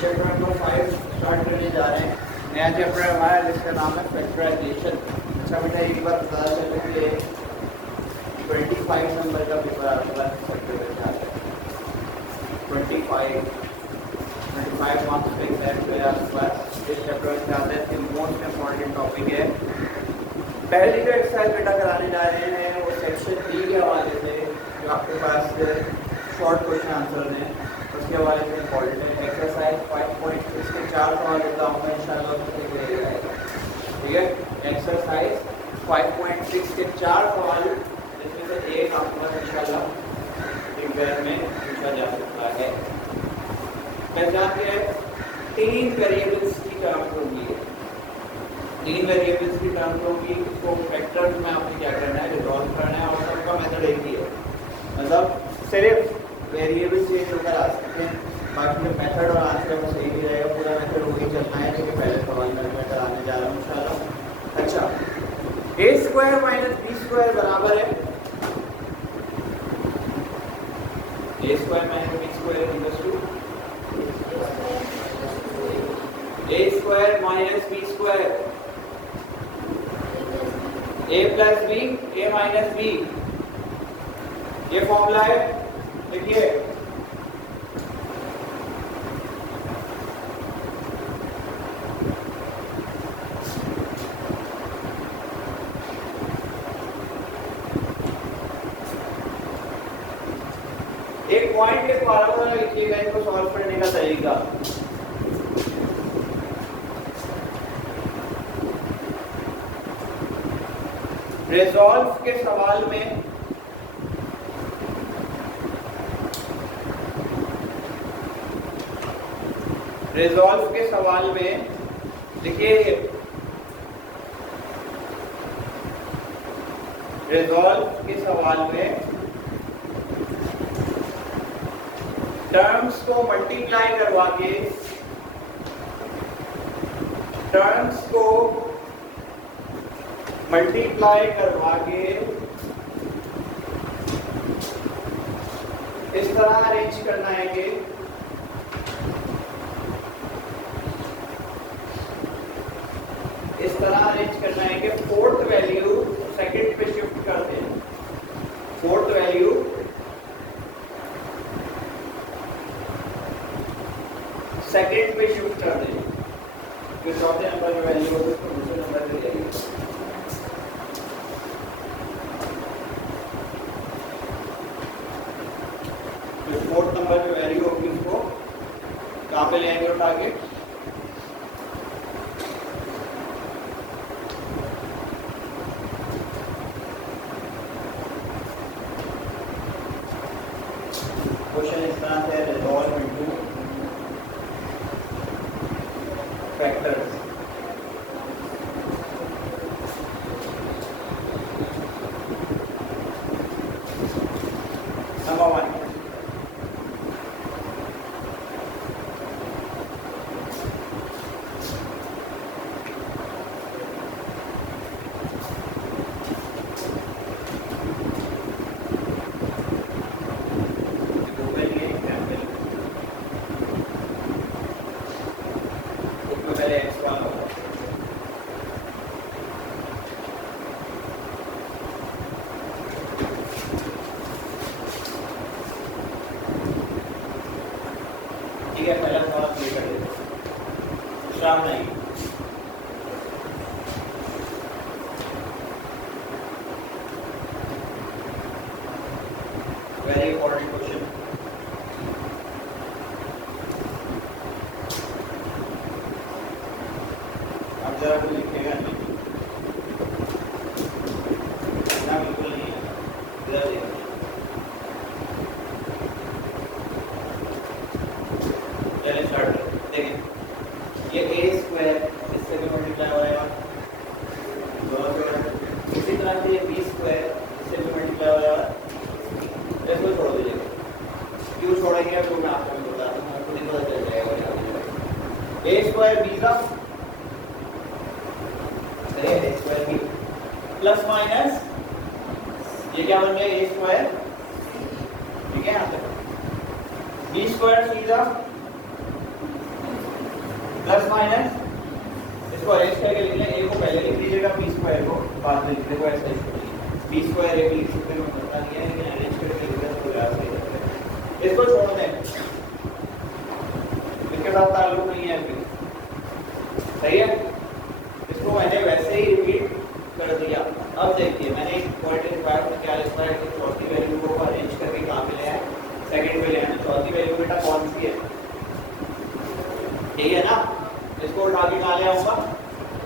Chapter number 5 start करने जा रहे हैं। नया चैप्टर है हमारा जिसका नाम है फैक्टराइजेशन। अच्छा बेटा एक बार पता चले कि 25 नंबर का पेपर आपका चैप्टर में क्या है। 25 मार्क्स का एग्जाम जो है आपके पास इस चैप्टर में आता है। मोस्ट इम्पॉर्टेंट टॉपिक है। पहली जो एक्सरसाइज बेटा कराने जा रहे हैं वो सेक्शन डी के हवाले से जो आपके पास शॉर्ट क्वेश्चन आंसर हैं उसके हवाले से इम्पोर्टेंट है। एक्सरसाइज 5.6 के 4 सवाल देता हूँ मैं इंशाल्लाह उसमें से ले जाएगा। ठीक है, एक्सरसाइज 5.6 के 4 सवाल जिसमें से एक आपके पास इंशाल्लाह एग्जाम में पूछा जा सकता है। पहचान के 3 वेरिएबल्स की टर्म्स होगी। 3 वेरिएबल्स की टर्म्स होगी। इसको फैक्टर्स में आपने क्या करना है, रिजॉल्व करना है और सबका मेथड एक ही है। मतलब सिर्फ वेरिएबल चेंज होकर आ सकते हैं, बाकी जो मेथड और आंसर वो सही भी रहेगा। पूरा मेथड वही चलना है क्योंकि पहले सवाल में मैं कराने जा रहा हूँ इंशाल्लाह। अच्छा, a square minus B square बराबर है a square minus B square equals to a square minus B square, a plus B a minus B. ये फॉर्मूला है, देखिए एक पॉइंट के फार्मूला लिखिएगा इसको सॉल्व करने का तरीका। रिजॉल्व के सवाल में देखिए रिजॉल्व के सवाल में टर्म्स को मल्टीप्लाई करवा के इस तरह अरेंज करना है कि फोर्थ वैल्यू सेकंड पे शिफ्ट कर दें। फोर्थ वैल्यू सेकंड पे शिफ्ट कर दें। जो चौथे नंबर की वैल्यू होगी उसको दूसरे नंबर पे ले लेंगे। जो फोर्थ नंबर की वैल्यू होगी उसको कहाँ पे ले आएंगे उठा के, क्वेश्चन इस तरह से रिजॉल्व इनटू फैक्टर्स। नंबर 1, ठीक है, पहला सवाल क्लियर कर देते। शाम नहीं वेरी इंपॉर्टेंट क्वेश्चन। आप जरा तो लिखेगा नहीं ना, बिल्कुल नहीं है। चलिए स्टार्ट करते हैं। देखिए ये a स्क्वायर इससे भी मल्टीप्लाई हो जाएगा, इसी तरह से ये b स्क्वायर इससे भी मल्टीप्लाई हो जाएगा। इसको छोड़ दीजिएगा, क्यों छोड़ेंगे तो मैं आपको भी बता दूँ, आपको नहीं पता चल जाएगा। a स्क्वायर b का a square b plus minus ये क्या बन गया a स्क्वायर, ठीक है। यहाँ पे b स्क्वायर सीधा प्लस माइनस इसको अरेंज करके लिख लें, ए को पहले लिख लीजिएगा, बी स्क्वायर को बाद में लिख देखो ऐसे बी स्क्वायर ए लिख सकते हैं, पता नहीं है लेकिन अरेंज करके लिख दें तो याद सही रहता है। इसको छोड़ दें, इसके साथ ताल्लुक नहीं है फिर, सही है। इसको मैंने वैसे ही रिपीट कर दिया। अब देखिए मैंने पॉइंट इंस्पायर में क्या इंस्पायर की चौथी वैल्यू को अरेंज करके कहाँ पे ले आए, सेकंड पे ले आए। चौथी वैल्यू बेटा कौन सी है, ठीक है ना। इसको उठा के कहाँ ले आऊंगा,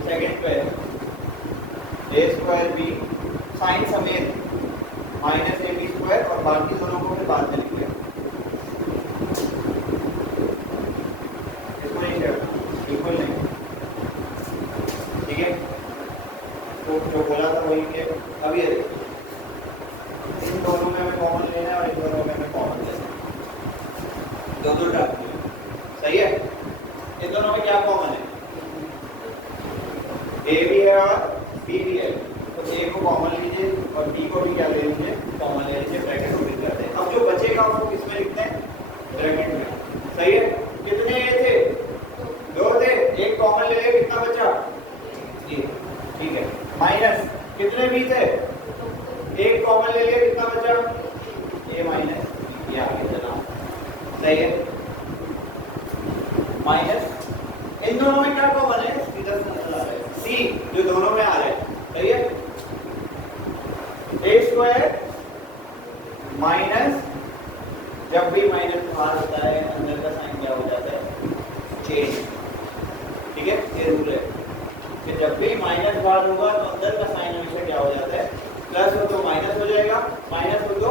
सेकंड पे ए स्क्वायर बी साइन समेत माइनस ए बी स्क्वायर और बाकी दोनों को फिर बाद में लिख लिया। इसको नहीं करना, बिल्कुल नहीं, ठीक है। तो जो बोला था वही के अभी इन दोनों में हमें कॉमन लेना है और इन दोनों में हमें कॉमन लेना है, दो टर्म सही है। इन दोनों में क्या कॉमन है, ए भी है और बी भी है, तो ए को कॉमन लीजिए और बी को भी क्या ले लीजिए, कॉमन ले लीजिए, ब्रैकेट ओपन कर दें। अब जो बचेगा उसको किस में लिखते हैं, ब्रैकेट में, सही है। कितने ए थे, दो थे, एक कॉमन ले लिया, कितना बचा, जी ठीक है। माइनस कितने बी थे, एक कॉमन ले लिया, कितना बचा, ए माइनस, ये आगे चला, सही है। माइनस इन दोनों में क्या कॉमन है, सीधा नजर आ रहा है, सी जो दोनों में आ रहा है, सही है। ए स्क्वायर माइनस, जब भी माइनस बाहर होता है अंदर का साइन क्या हो जाता है, चेंज, ठीक है। ये रूल है कि जब भी माइनस बाहर होगा तो अंदर का साइन हमेशा क्या हो जाता है, प्लस हो तो माइनस हो जाएगा, माइनस हो तो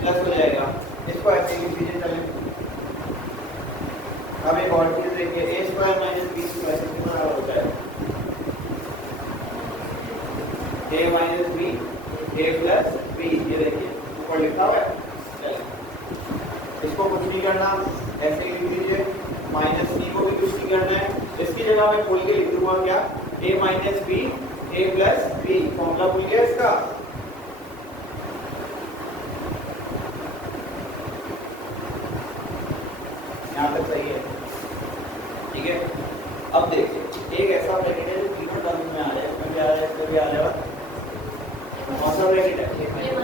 प्लस हो जाएगा। इसको ऐसे ही लिख लीजिए, चलें। अब एक और चीज देखिए, ए स्क्वायर माइनस बी स्क्वायर कितना होता है, ए माइनस बी ए प्लस बी, ये देखिए ऊपर लिखा हुआ है। चलिए इसको कुछ नहीं करना, ऐसे ही लिख लीजिए। माइनस सी को भी कुछ नहीं करना है, इसकी जगह मैं खोल के लिख दूंगा क्या, ए माइनस बी ए प्लस बी, फॉर्मूला भूल गया इसका, यहाँ तक सही है, ठीक है। अब देखिए एक ऐसा ब्रैकेट है जो तीनों टर्म में आ रहा है, इसमें क्या आ रहा है, इसमें भी आ रहा है, कौन सा ब्रैकेट है,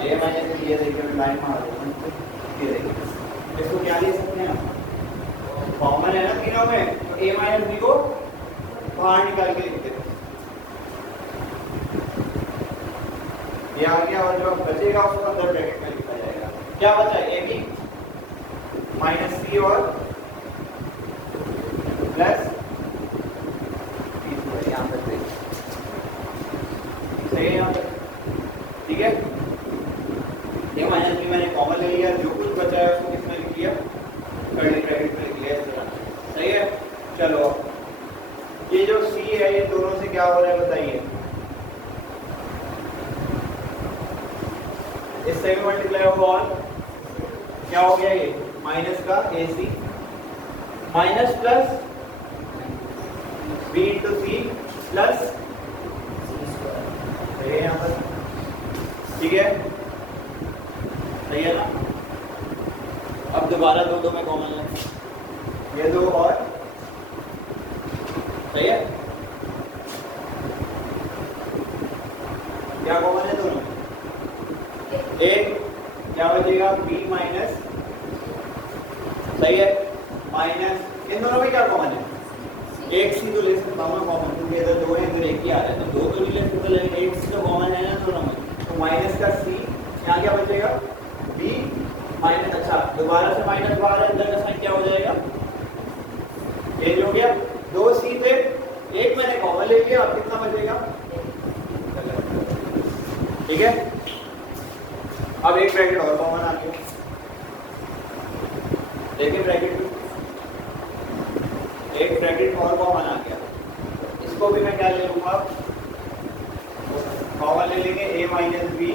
ए माइनस बी, ये देखिए मैं लाइन में आ रहा हूँ, ये देखिए इसको क्या ले सकते हैं, कॉमन है ना तीनों में, तो ए माइनस बी को बाहर निकाल के लिख देते हैं, ये आ गया। और जो बचेगा उसको अंदर ब्रैकेट में लिखा जाएगा, क्या बचा, ए बी माइनस सी और प्लस यहाँ तक सही है, यहाँ तक ठीक है। ये माइनस बी मैंने कॉमन ले लिया, जो कुछ बचा है उसको किसमें लिख लिया, कर्ली ब्रैकेट में लिख लिया, इस तरह, सही है। चलो ये जो सी है ये दोनों से क्या हो रहा है बताइए, इससे भी मल्टीप्लाई होगा और क्या हो गया, ये माइनस का A C minus plus B into C plus, सही है यहाँ पर, ठीक है, सही है ना। अब दोबारा दो में कॉमन लें, ये दो और, सही है, क्या कॉमन है दोनों, एक क्या बचेगा, बी माइनस, सही है, माइनस इन दोनों में क्या कॉमन है, एक सी तो ले सकता हूँ कॉमन, क्योंकि इधर दो है इधर एक ही आ रहा है, तो दो तो नहीं ले सकता, लेकिन एक सी तो कॉमन है ना दोनों में, तो माइनस का सी, यहाँ क्या बचेगा, बी माइनस, अच्छा दोबारा से माइनस बाहर है, अंदर का साइन क्या हो जाएगा, चेंज हो गया। दो सी थे, एक मैंने कॉमन ले लिया, अब कितना बचेगा, ठीक है। अब एक ब्रैकेट और कॉमन आ गया, देखिए ब्रैकेट एक ब्रैकेट और कॉमन आ गया, इसको भी मैं क्या ले लूंगा, कॉमन ले लेंगे, ए माइनस बी,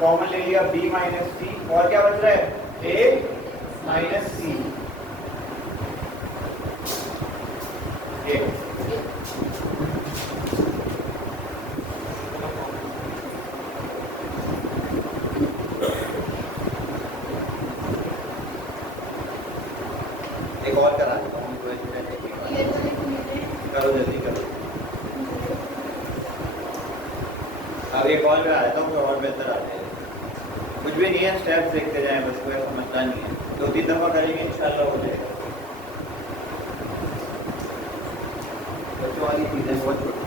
कॉमन ले लिया बी माइनस सी, और क्या बच रहा है, ए माइनस सी, एक और करा देता हूँ, करो जल्दी करो। अब एक और आ जाता हूँ और बेहतर आ जाएगा। कुछ भी नहीं है, स्टेप्स देखते जाएं बस, कोई समझता नहीं है। 2-3 दफ़ा करेंगे इंशाल्लाह हो जाएगा। बच्चों वाली चीज़ें बहुत छोटी।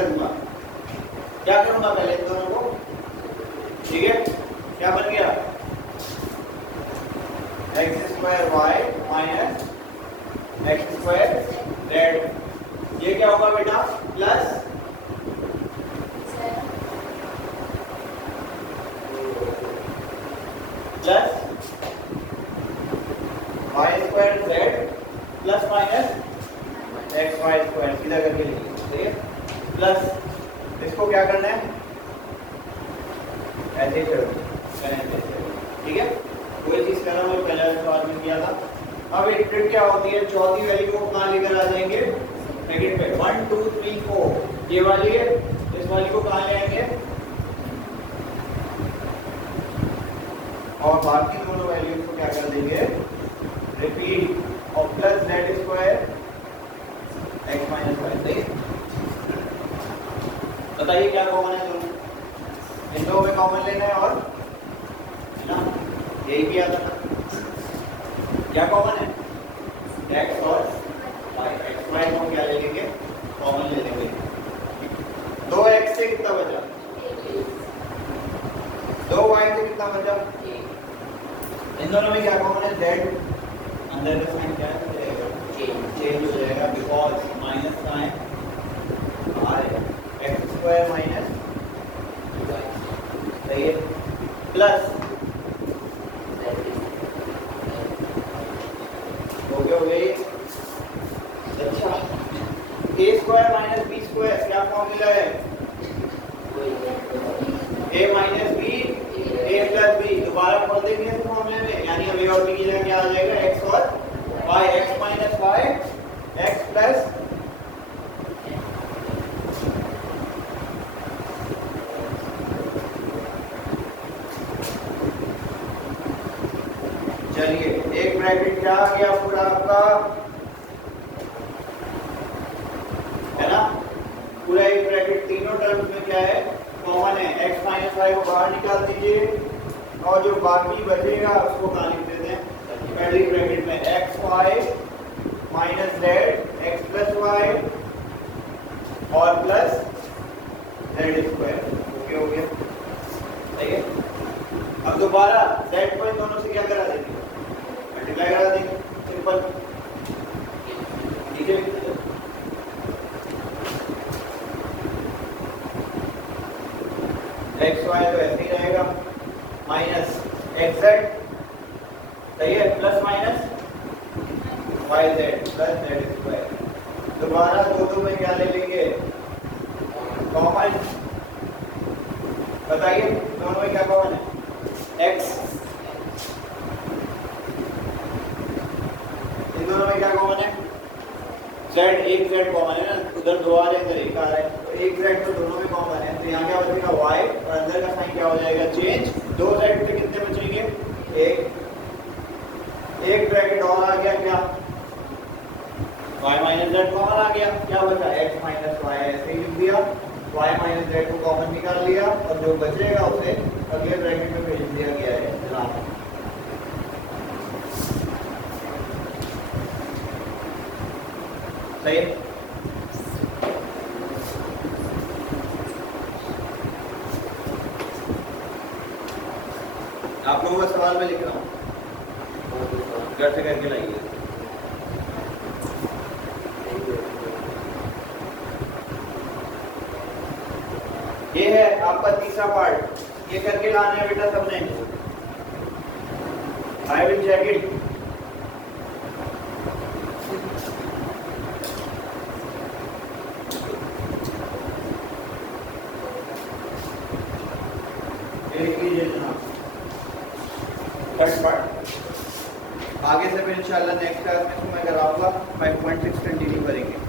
करूंगा, क्या करूंगा पहले इन दोनों को, ठीक है, क्या बन गया X square Y minus X square Z. ये क्या होगा बेटा plus plus Y square Z plus minus X Y square, सीधा करके लिखिए, ठीक है, प्लस इसको क्या करना है ऐसे करें, ठीक है, कोई चीज करना मैं पहले सवाल में किया था। अब एक ट्रिक क्या होती है, चौथी वैल्यू को कहाँ लेकर आ जाएंगे ब्रैकेट पे, 1 2 3 4 ये वाली है, इस वाली को कहाँ ले आएंगे और बाकी दोनों वैल्यूज को क्या कर देंगे रिपीट और plus Z square X minus Y. सही, बताइए क्या कॉमन है दोनों, इन दो में कॉमन लेना है और ना यही किया था, क्या कॉमन है एक्स और वाई, एक्स वाई को क्या ले लेंगे कॉमन ले लेंगे, 2x से कितना बचा 2y से कितना बचा, इन दोनों में क्या कॉमन है z, अंदर का साइन क्या है चेंज हो जाएगा बिकॉज माइनस साइन बाहर है, एक्स स्क्वायर माइनस सही है प्लस हो गई। अच्छा ए स्क्वायर माइनस बी स्क्वायर क्या फॉर्मूला है, ए माइनस बी ए प्लस बी, दोबारा पढ़ देंगे इस फॉर्मूले में, यानी अब ए और बी की जगह क्या आ जाएगा एक्स और Y, X minus Y X plus चलिए एक ब्रैकेट क्या आ गया पूरा आपका है ना, पूरा एक ब्रैकेट तीनों टर्म्स में क्या है कॉमन है, x माइनस वाई को बाहर निकाल दीजिए और जो बाकी बचेगा उसको कहाँ लिख देते हैं पहली ब्रैकेट में X Y minus Z X plus Y और प्लस जेड स्क्वायर, ओके हो गया, सही है। अब दोबारा z को इन दोनों से क्या करा देंगे मल्टीप्लाई करा देंगे, सिंपल, ठीक है, एक्स वाई तो ऐसे ही रहेगा माइनस एक्स जेड सही है plus minus Y Z plus Z square, दोबारा दो में क्या ले लेंगे कॉमन, बताइए दोनों में क्या कॉमन है x, इन दोनों में क्या कॉमन है z, एक z कॉमन है ना, उधर दो आ रहे हैं इधर एक आ रहा है, तो एक z तो दोनों में कॉमन है, तो यहाँ क्या बचेगा y और अंदर का साइन क्या हो जाएगा चेंज, दो z पे कितने बचेंगे एक ब्रैकेट और आ गया क्या y माइनस जेड कॉमन आ गया, क्या बचा x माइनस वाई, ऐसे ही लिख दिया, y माइनस जेड को कॉमन निकाल लिया और जो बचेगा उसे अगले ब्रैकेट में भेज दिया गया है जनाब, सही है। आप लोगों का सवाल में लिख रहा हूँ, घर से करके लाइए। ये है आपका तीसरा पार्ट, ये करके लाना है बेटा सबने, I will check it. First part, आगे से फिर इंशाल्लाह नेक्स्ट क्लास में इसको मैं कराऊंगा, 5.6 कंटिन्यू करेंगे।